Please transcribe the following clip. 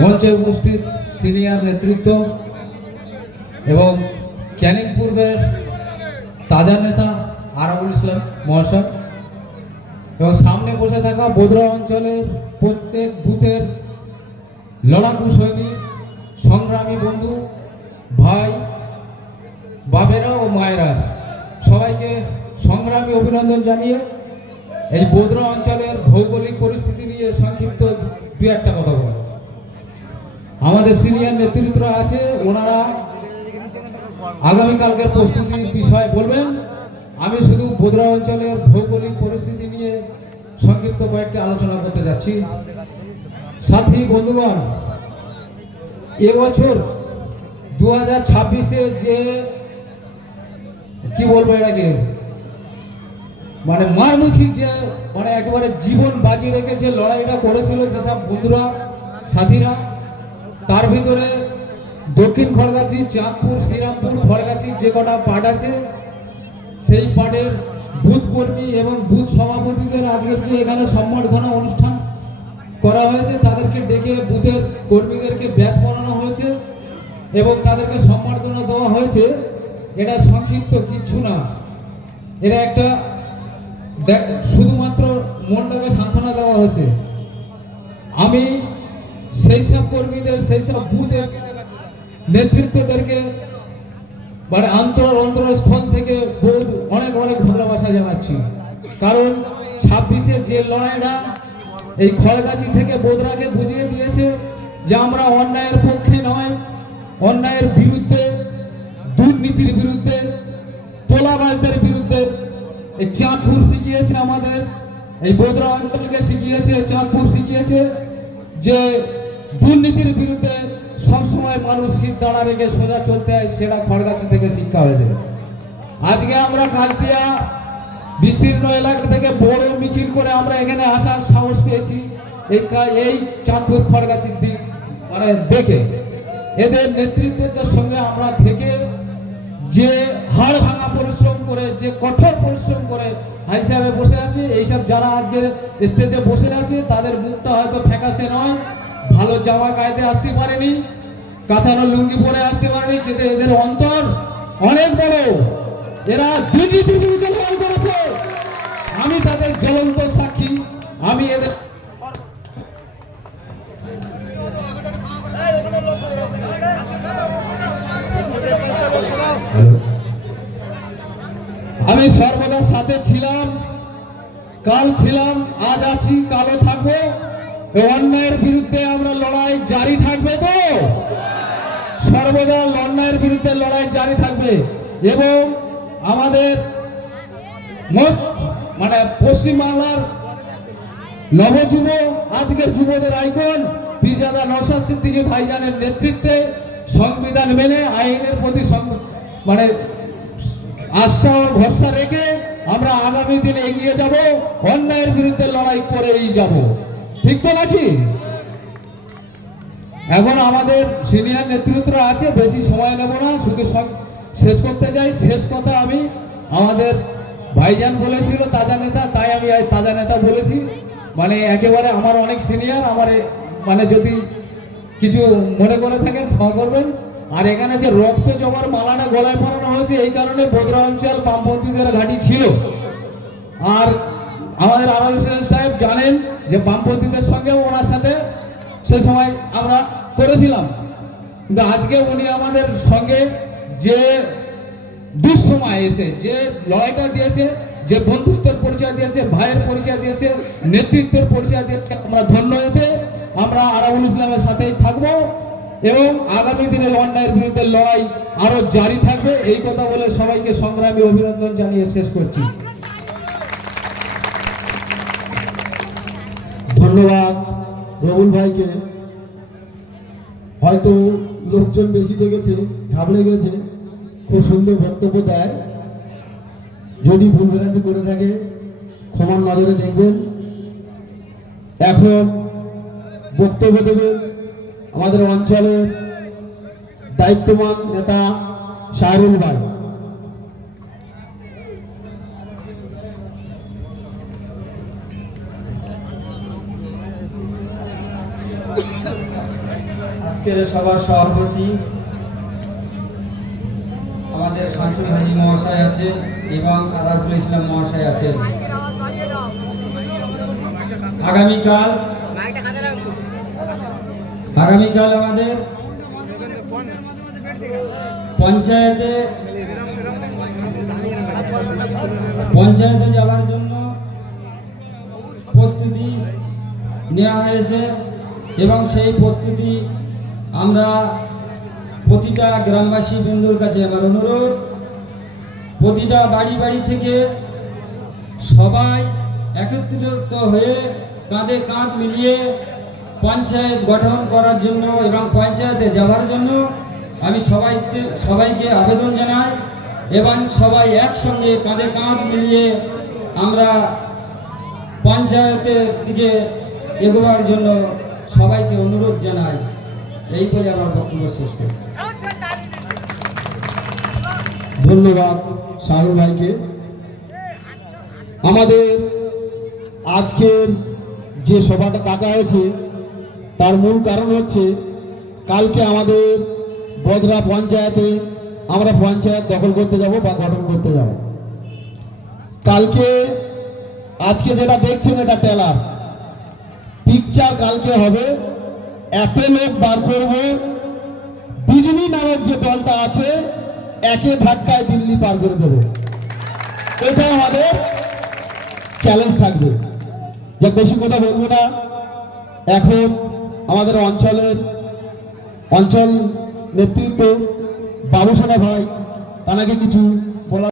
মঞ্চে উপস্থিত সিনিয়র নেতৃত্ব এবং ক্যানিং পূর্বের তাজা নেতা আরাবুল ইসলাম মহাশয় এবং সামনে বসে থাকা বোদরা অঞ্চলের প্রত্যেক বুথের লড়াকু সৈনিক, সংগ্রামী বন্ধু, ভাই, বাবেরা ও মায়েরা, সবাইকে সংগ্রামী অভিনন্দন জানিয়ে এই বোদরা অঞ্চলের ভৌগোলিক পরিস্থিতি নিয়ে সংক্ষিপ্ত দু একটা কথা বলব। আমাদের সিনিয়র নেতৃত্বরা আছে, ওনারা আগামীকালকের প্রস্তুতির বিষয়ে বলবেন। আমি শুধু বোদরা অঞ্চলের ভৌগোলিক পরিস্থিতি নিয়ে সংক্ষিপ্ত কয়েকটি আলোচনা করতে যাচ্ছি। সাথী বন্ধুগণ, এবছর 2026-এ যে কি বলবো এটাকে মানে মারমুখী যে মানে একেবারে জীবন বাজি রেখে যে লড়াইটা করেছিল যেসব বন্ধুরা সাথীরা, তার ভিতরে দক্ষিণ খড়গাছি, চাঁদপুর, শ্রীরামপুর, খড়গাছি যে কটা পার্ট আছে সেই পার্টের বুথ কর্মী এবং বুথ সভাপতিদের আজকের যে এখানে সম্বর্ধনা অনুষ্ঠান করা হয়েছে, তাদেরকে ডেকে বুথের কর্মীদেরকে ব্যাচ পড়ানো হয়েছে এবং তাদেরকে সম্বর্ধনা দেওয়া হয়েছে। এটা সংক্ষিপ্ত কিচ্ছু না, এটা একটা শুধুমাত্র মনটাকে সান্ত্বনা দেওয়া হয়েছে। আমি সেই সব কর্মীদের, সেই সব বুথের নেতৃত্বদেরকে মানে অন্তরস্থল থেকে বহুত অনেক অনেক ভালোবাসা জানাচ্ছি। কারণ 26-এ যে লড়াইটা এই খড়গাছি থেকে বোদরাকে বুঝিয়ে দিয়েছে যে আমরা অন্যায়ের পক্ষে নয়, অন্যায়ের বিরুদ্ধে, দুর্নীতির বিরুদ্ধে, তোলাবাজদের বিরুদ্ধে। এই চাঁদপুর শিখিয়েছে আমাদের, এই বোদরা অঞ্চলকে শিখিয়েছে, চাঁদপুর শিখিয়েছে যে দুর্নীতির বিরুদ্ধে সবসময় মানুষ শীত দাঁড়া রেখে সোজা চলতে হয়। সেটা খড়গাছি থেকে শিক্ষা হয়েছে। আজকে আমরা কালপিয়া বিস্তীর্ণ এলাকা থেকে বড় মিছিল করে আমরা এখানে আসার সাহস পেয়েছি এই চাঁদপুর খড়গাছির দিক মানে দেখে। এদের নেতৃত্বের সঙ্গে আমরা থেকে যে হাড় ভাঙা পরিশ্রম করে, যে কঠোর পরিশ্রম করে হিসাবে বসে আছে, এইসব যারা আজকের স্টেজে বসে আছে তাদের মুখটা হয়তো ফ্যাকাশে নয়, ভালো জামা গাইতে আসতে পারেনি, কাঁচানো লুঙ্গি পরে আসতে পারেনি, কিন্তু এদের অন্তর অনেক বড়। এরা দুর্নীতির বিরুদ্ধে লড়াই করেছে, আমি তাদের জ্বলন্ত সাক্ষী। আমি এদের আমি সর্বদা সাথে ছিলাম, কাল ছিলাম, আজ আছি, কালও থাকবো। অন্যায়ের বিরুদ্ধে আমরা লড়াই জারি থাকবে তো, সর্বদা অন্যায়ের বিরুদ্ধে লড়াই জারি থাকবে। এবং আমাদের মানে পশ্চিমবাংলার নবযুব, আজকের যুবদের আইকন পীরজাদা নওশাদ সিদ্দিকী ভাইজানের নেতৃত্বে সংবিধান মেনে আইনের প্রতি মানে আস্থা ও ভরসা রেখে আমরা আগামী দিনে এগিয়ে যাব, অন্যায়ের বিরুদ্ধে লড়াই করেই যাব। ঠিক তো নাকি? এখন আমাদের সিনিয়র নেতৃত্বরা আছে, বেশি সময় নেব না, শুধু শেষ করতে চাই। শেষ কথা আমি আমাদের ভাইজান বলেছিল তাজা নেতা, তাই আমি তাজা নেতা বলেছি। মানে একেবারে আমার অনেক সিনিয়র, আমার মানে যদি কিছু মনে করে থাকেন ক্ষমা করবেন। আর এখানে যে রক্ত জমার মালাটা গলায় পরানো হয়েছে, এই কারণে বোদরা অঞ্চল বামপন্থীদের ঘাঁটি ছিল। আর আমাদের আরাবুল ইসলাম সাহেব জানেন যে বামপন্থীদের সঙ্গেও ওনার সাথে সে সময় আমরা করেছিলাম, কিন্তু আজকে উনি আমাদের সঙ্গে যে দুঃসময় এসে যে লড়াইটা দিয়েছে, যে বন্ধুত্বের পরিচয় দিয়েছে, ভাইয়ের পরিচয় দিয়েছে, নেতৃত্বের পরিচয় দিয়েছে, আমরা ধন্য এতে। আমরা আরাবুল ইসলামের সাথেই থাকবো এবং আগামী দিনের অন্যায়ের বিরুদ্ধে লড়াই আরো জারি থাকবে। এই কথা বলে সবাইকে সংগ্রামী অভিনন্দন জানিয়ে শেষ করছি। ধন্যবাদ রবুল ভাইকে। হয়তো লোকজন বেশি দেখেছে, ঘাবড়ে গেছে, খুব সুন্দর বক্তব্য দেয়। যদি ভুলভ্রান্তি করে থাকে ক্ষমার নজরে দেখবেন। এখন বক্তব্য দেবেন আমাদের অঞ্চলের দায়িত্ববান নেতা শাহরুল ভাই। আজকের সবার সভাপতি আমাদের শামসুল হাজি মহাশয় আছেন এবং আদারুল ইসলাম মহাশয় আছেন। আগামীকাল আমাদের পঞ্চায়েতে যাওয়ার জন্য প্রস্তুতি নেওয়া হয়েছে এবং সেই প্রস্তুতি আমরা প্রতিটা গ্রামবাসী বন্ধুর কাছে আমার অনুরোধ, প্রতিটা বাড়ি বাড়ি থেকে সবাই একত্রিত হয়ে কাঁধে কাঁধ মিলিয়ে পঞ্চায়েত গঠন করার জন্য এবং পঞ্চায়েতে যাওয়ার জন্য আমি সবাইকে আবেদন জানাই এবং সবাই একসঙ্গে কাঁধে কাঁধ মিলিয়ে আমরা পঞ্চায়েতের দিকে এগোবার জন্য সবাইকে অনুরোধ জানাই। এই করে আমার বক্তব্য শেষ করছি। ধন্যবাদ শাহরুখ ভাইকে। আমাদের আজকের যে সভাটা ডাকা হয়েছে তার মূল কারণ হচ্ছে কালকে আমাদের বদরা পঞ্চায়েতে আমরা পঞ্চায়েত দখল করতে যাব বা গঠন করতে যাব। আজকে যেটা দেখছেন এটা টেলার পিকচার, কালকে হবে এত লোক বার করব, বিজলি নামক যে দলটা আছে একে ধাক্কায় দিল্লি পার করে দেব, এটা আমাদের চ্যালেঞ্জ থাকবে। যে বেশি কথা বলবো না, এখন আমাদের অঞ্চল নেতৃত্ব বাবুসোনা ভাই তাকে কিছু